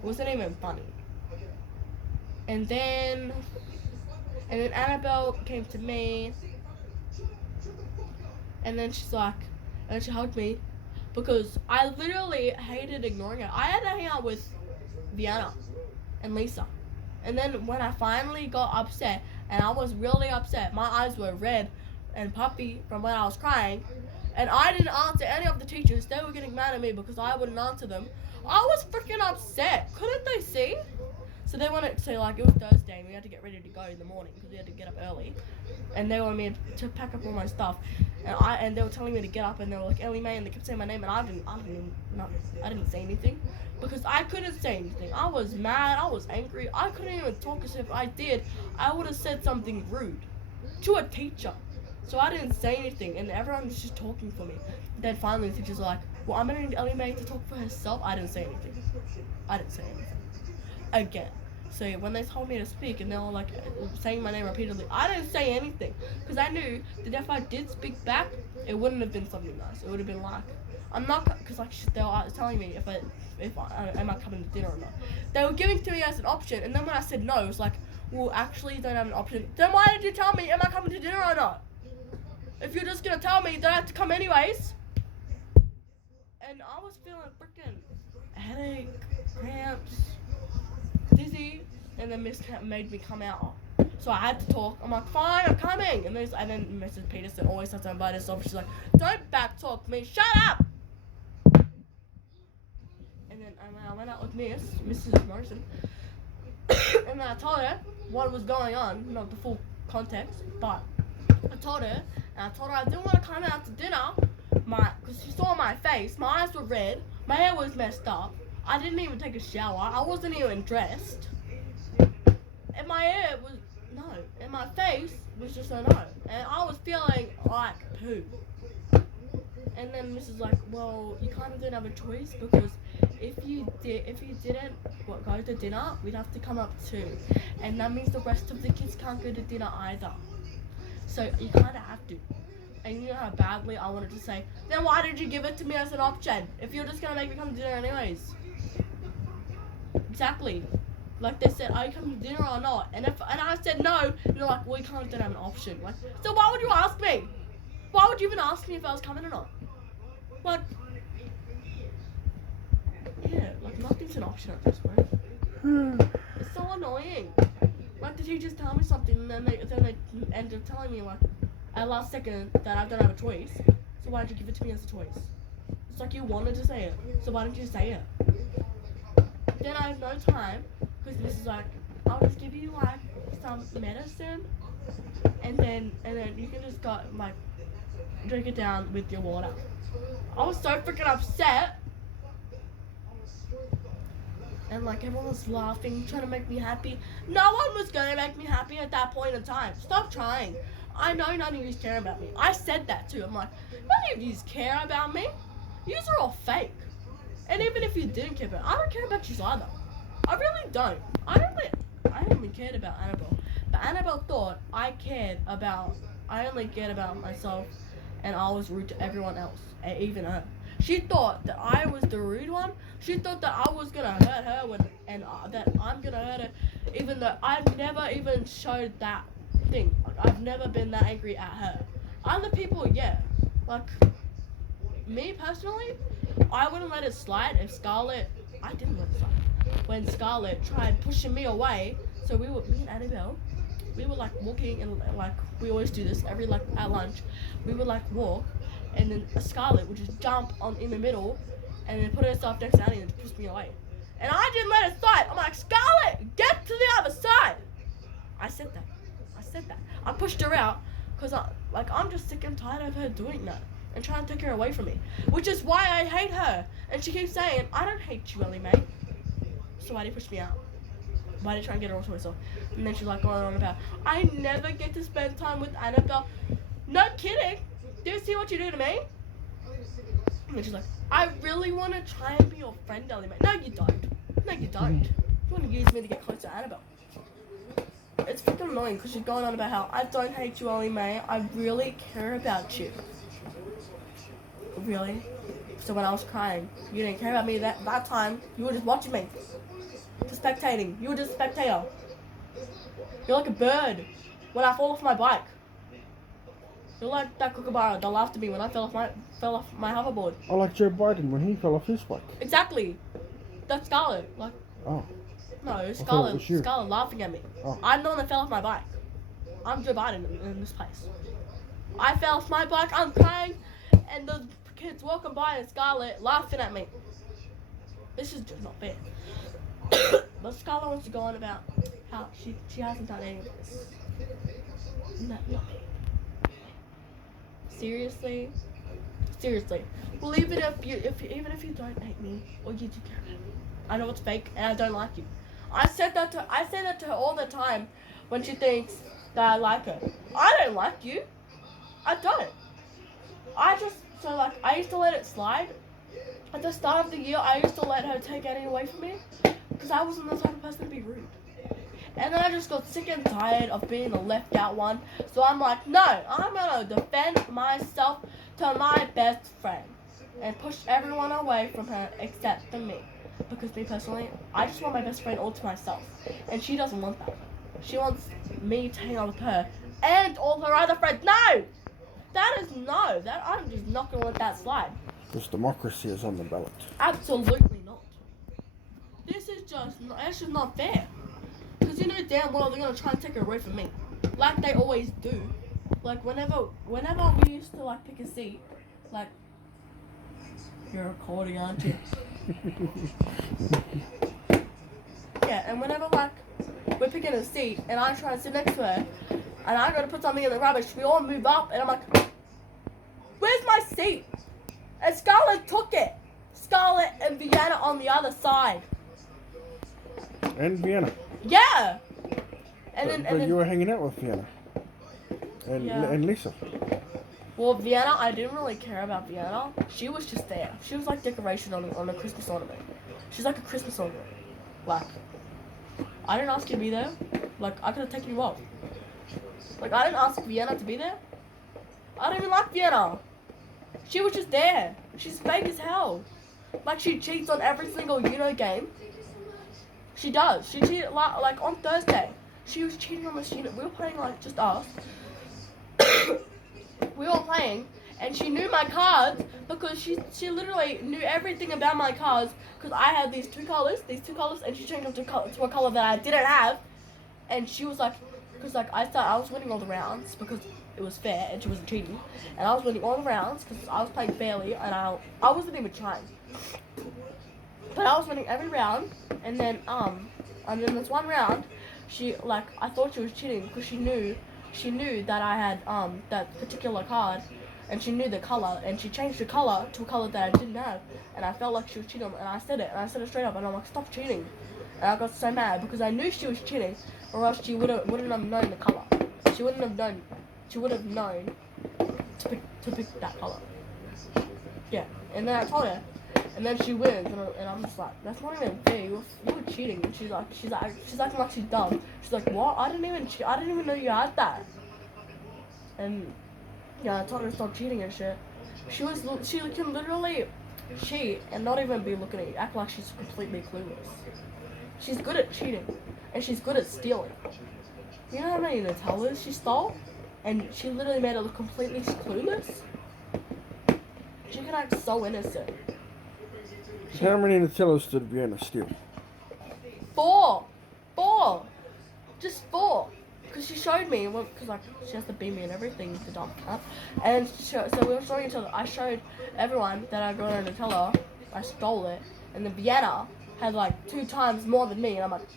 It wasn't even funny. And then Annabelle came to me, and then she's like, and then she hugged me, because I literally hated ignoring her. I had to hang out with Vienna and Lisa. And then when I finally got upset, and I was really upset, my eyes were red and puffy from when I was crying, and I didn't answer any of the teachers. They were getting mad at me because I wouldn't answer them. I was freaking upset. Couldn't they see? So they wanted to say, like, it was Thursday and we had to get ready to go in the morning because we had to get up early. And they wanted me to pack up all my stuff. And they were telling me to get up, and they were like, Elly-May, and they kept saying my name, and I didn't say anything because I couldn't say anything. I was mad, I was angry, I couldn't even talk, because if I did, I would have said something rude to a teacher. So I didn't say anything, and everyone was just talking for me. Then finally the teachers were like, well, I'm gonna need Elly-May to talk for herself. I didn't say anything. Again. So when they told me to speak and they were like saying my name repeatedly, I didn't say anything because I knew that if I did speak back, it wouldn't have been something nice. It would have been like, I'm not, because like they were telling me if I am I coming to dinner or not. They were giving it to me as an option, and then when I said no, it was like, well, actually you don't have an option. Then why did you tell me, am I coming to dinner or not? If you're just gonna tell me, then I have to come anyways. And I was feeling freaking headache, cramps, dizzy, and then Miss made me come out. So I had to talk. I'm like, fine, I'm coming. And then Mrs. Peterson always has to invite herself. She's like, don't back talk me, shut up. And then I went out with Mrs. Morrison, and then I told her what was going on, not the full context, but I told her I didn't want to come out to dinner, because she saw my face, my eyes were red, my hair was messed up, I didn't even take a shower, I wasn't even dressed, and my hair was, no, and my face was just a no, and I was feeling like poo. And then Mrs. like, well, you kind of didn't have a choice, because if you didn't go to dinner, we'd have to come up too, and that means the rest of the kids can't go to dinner either. So you kind of have to. And you know how badly I wanted to say, then why did you give it to me as an option if you're just gonna make me come to dinner anyways? Exactly. Like they said, are you coming to dinner or not? And I said no, and they're like, well, you kind of don't have an option. Like, so why would you ask me? Why would you even ask me if I was coming or not? Like, yeah, like nothing's an option at this point. It's so annoying. Like the teachers tell me something, and then they end up telling me like at last second that I don't have a choice. So why did you give it to me as a choice? It's like you wanted to say it, so why didn't you say it? Then I have no time, because this is like, I'll just give you like some medicine, and then you can just go like drink it down with your water. I was so freaking upset. And like everyone was laughing, trying to make me happy. No one was gonna make me happy at that point in time. Stop trying. I know none of you care about me. I said that too. I'm like, none of you care about me. You are all fake. And even if you didn't care about me, I don't care about you either. I really don't. I don't even cared about Annabelle. But Annabelle thought I only cared about myself, and I was rude to everyone else, and even her. She thought that I was the rude one. She thought that I was gonna hurt her that I'm gonna hurt her, even though I've never even showed that thing. Like, I've never been that angry at her. Other people, yeah. Like, me personally, I wouldn't let it slide if I didn't let it slide. When Scarlett tried pushing me away, so me and Annabelle, we were like walking, and like we always do this at lunch. We would like walk, and then Scarlett would just jump in the middle, and then put herself next to Annie and push me away. And I didn't let it slide. I'm like, Scarlett, get to the other side. I said that. I pushed her out because I'm just sick and tired of her doing that and trying to take her away from me, which is why I hate her. And she keeps saying, I don't hate you, Elly-May. So why did you push me out? Why did you try and get her all to myself? And then she's like going on about, I never get to spend time with Annabelle. No kidding. Do you see what you do to me? And then she's like, I really want to try and be your friend, Elly-May. No, you don't. You want to use me to get close to Annabelle. It's freaking annoying because she's going on about how I don't hate you, Elly-May. I really care about you. Really? So when I was crying, you didn't care about me that time. You were just watching me. Just spectating. You were just a spectator. You're like a bird when I fall off my bike. You're like that kookaburra that laughed at me when I fell off my hoverboard. I like Joe Biden when he fell off his bike. Exactly. That's Scarlett. Like, Oh. no, it Scarlett. was you. Scarlett laughing at me. Oh. I'm the one that fell off my bike. I'm Joe Biden in this place. I fell off my bike. I'm crying, and the kids walking by and Scarlett laughing at me. This is just not fair. But Scarlett wants to go on about how she hasn't done any of this. No. Seriously. Well, even if you don't hate me or you do care about me, I know it's fake and I don't like you. I say that to her all the time when she thinks that I like her. I don't like you. I don't. I used to let it slide. At the start of the year, I used to let her take anything away from me because I wasn't the type of person to be rude. And then I just got sick and tired of being the left out one. So I'm like, no, I'm gonna defend myself to my best friend and push everyone away from her except for me. Because me personally, I just want my best friend all to myself. And she doesn't want that. She wants me to hang out with her and all her other friends. No! That I'm just not gonna let that slide. Because democracy is on the ballot. Absolutely not. This is just not fair. Because you know damn well they're gonna try and take it away from me, like they always do. Like whenever we used to like pick a seat, like you're recording, aren't you? Yeah, and whenever like we're picking a seat and I try and sit next to her, and I go to put something in the rubbish, we all move up, and I'm like, "Where's my seat?" And Scarlett took it. Scarlett and Vienna on the other side. And Vienna. Yeah. But you were hanging out with Vienna. And Lisa. Well, Vienna, I didn't really care about Vienna. She was just there. She was like decoration on a Christmas ornament. She's like a Christmas ornament. Like, I didn't ask you to be there. Like, I could have taken you off. Like, I didn't ask Vienna to be there. I don't even like Vienna. She was just there. She's fake as hell. Like, she cheats on every single game. She does. She cheated like on Thursday. She was cheating on the student. We were playing like just us. We were playing, and she knew my cards because she literally knew everything about my cards because I had these two colors, and she changed them to a color that I didn't have, and she was like, because like I was winning all the rounds because it was fair and she wasn't cheating, and I was winning all the rounds because I was playing fairly and I wasn't even trying. But I was winning every round, and then this one round, I thought she was cheating because she knew that I had that particular card, and she knew the color, and she changed the color to a color that I didn't have, and I felt like she was cheating, and I said it straight up, and I'm like, stop cheating, and I got so mad because I knew she was cheating, or else she wouldn't have known the color. She would have known to pick that color. Yeah, and then I told her. And then she wins, and I'm just like, that's not even fair. You were cheating. And she's acting like she's dumb. She's like, what? I didn't even know you had that. And yeah, I told her to stop cheating and shit. She can literally cheat and not even be looking at you, act like she's completely clueless. She's good at cheating, and she's good at stealing. You know how many Nutellas she stole, and she literally made her look completely clueless. She can act so innocent. How many Nutellas did Vienna steal? 4. Just 4. Because she showed me, because like she has to beat me and everything, the dumb cunt. And so we were showing each other. I showed everyone that I got a Nutella. I stole it, and the Vienna had like 2 times more than me. And I'm like,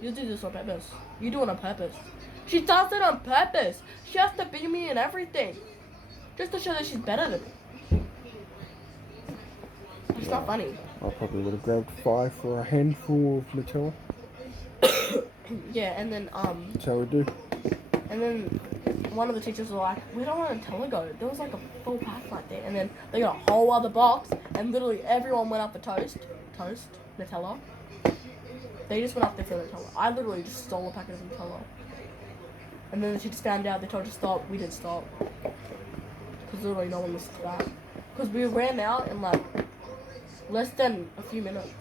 you do this on purpose. You do it on purpose. She does it on purpose. She has to beat me and everything, just to show that she's better than me. It's not funny. I probably would have grabbed 5 for a handful of Nutella. Yeah, and then That's how we do. And then one of the teachers was like, "We don't want Nutella go." There was like a full pack right there, and then they got a whole other box, and literally everyone went up for toast, Nutella. They just went up there for Nutella. I literally just stole a packet of Nutella, and then she just found out. They told her to stop. We didn't stop because literally no one listened to that. Because we ran out in like less than a few minutes.